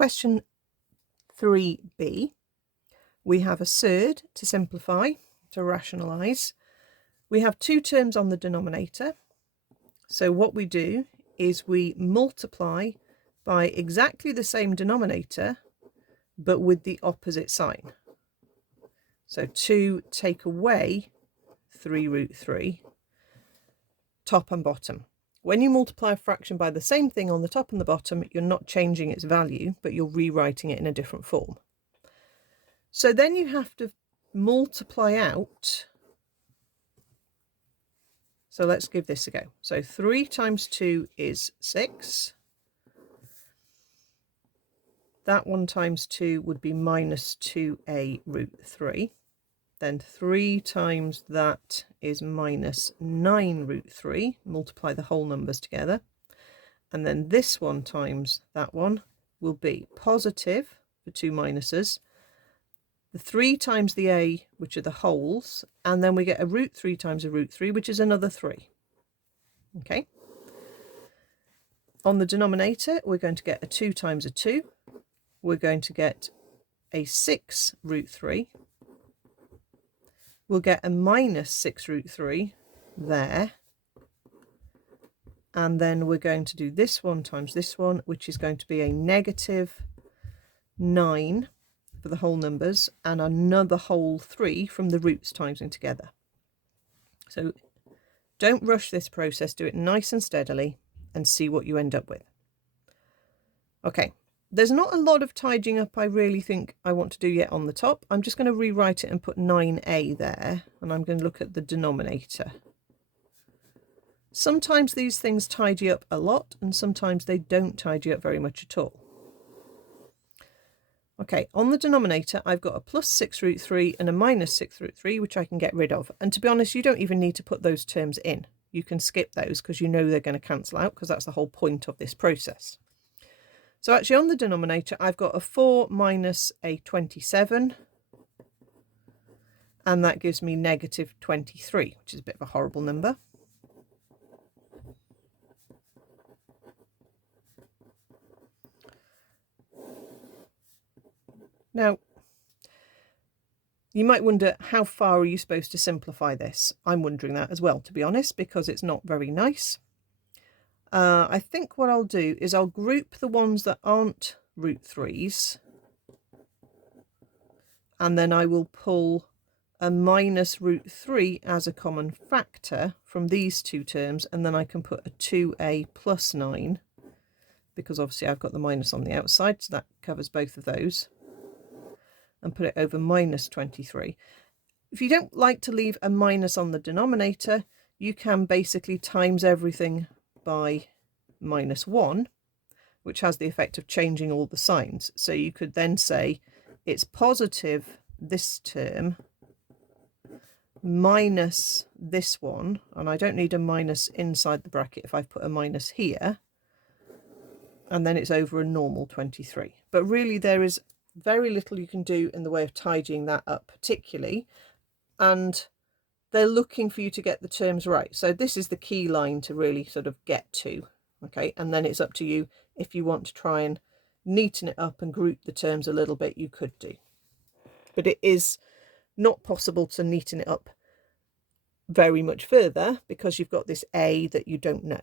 question 3b, we have a surd to simplify, to rationalise. We have two terms on the denominator. So what we do is we multiply by exactly the same denominator, but with the opposite sign. So 2 take away 3 root 3, top and bottom. When you multiply a fraction by the same thing on the top and the bottom, you're not changing its value, but you're rewriting it in a different form. So then you have to multiply out. So let's give this a go. So 3 times 2 is 6. That one times 2 would be minus 2a root 3. Then 3 times that is minus 9 root 3. Multiply the whole numbers together. And then this one times that one will be positive for two minuses. The 3 times the a, which are the wholes, and then we get a root 3 times a root 3, which is another 3. Okay. On the denominator, we're going to get a 2 times a 2. We're going to get a 6 root 3. We'll get a minus 6 root 3 there. And then we're going to do this one times this one, which is going to be a negative 9 for the whole numbers, and another whole 3 from the roots timesing together. So don't rush this process, do it nice and steadily and see what you end up with. Okay, there's not a lot of tidying up I really think I want to do yet on the top. I'm just going to rewrite it and put 9a there, and I'm going to look at the denominator. Sometimes these things tidy up a lot, and sometimes they don't tidy up very much at all. Okay, on the denominator, I've got a plus 6 root 3 and a minus 6 root 3, which I can get rid of. And to be honest, you don't even need to put those terms in. You can skip those because you know they're going to cancel out, because that's the whole point of this process. So actually on the denominator, I've got a 4 minus a 27, and that gives me negative 23, which is a bit of a horrible number. Now, you might wonder, how far are you supposed to simplify this? I'm wondering that as well, to be honest, because it's not very nice. I think what I'll do is I'll group the ones that aren't root 3s, and then I will pull a minus root 3 as a common factor from these two terms, and then I can put a 2a plus 9, because obviously I've got the minus on the outside, so that covers both of those, and put it over minus 23. If you don't like to leave a minus on the denominator, you can basically times everything by minus 1, which has the effect of changing all the signs. So you could then say it's positive this term minus this one, and I don't need a minus inside the bracket if I've put a minus here, and then it's over a normal 23. But really there is very little you can do in the way of tidying that up particularly, and they're looking for you to get the terms right. So this is the key line to really sort of get to, okay? And then it's up to you. If you want to try and neaten it up and group the terms a little bit, you could do. But it is not possible to neaten it up very much further because you've got this a that you don't know.